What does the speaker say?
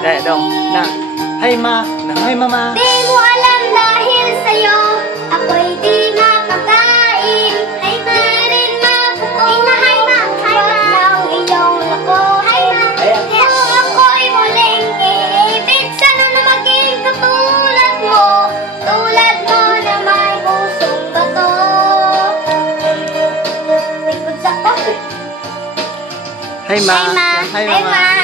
Dong, na. Hi ma, na hi mama. Di mo alam dahil sa'yo, ako'y di makakain. Hi ma, di rin matutuwa. Hi ma, hi ma. Ng iyong lako. Hi ma. Kung ako'y muling iibig, sana na maging katulad mo. Tulad mo na may pusong bato. Likod sa ko. Hi ma. Hi ma. Hi Hi mama. ma.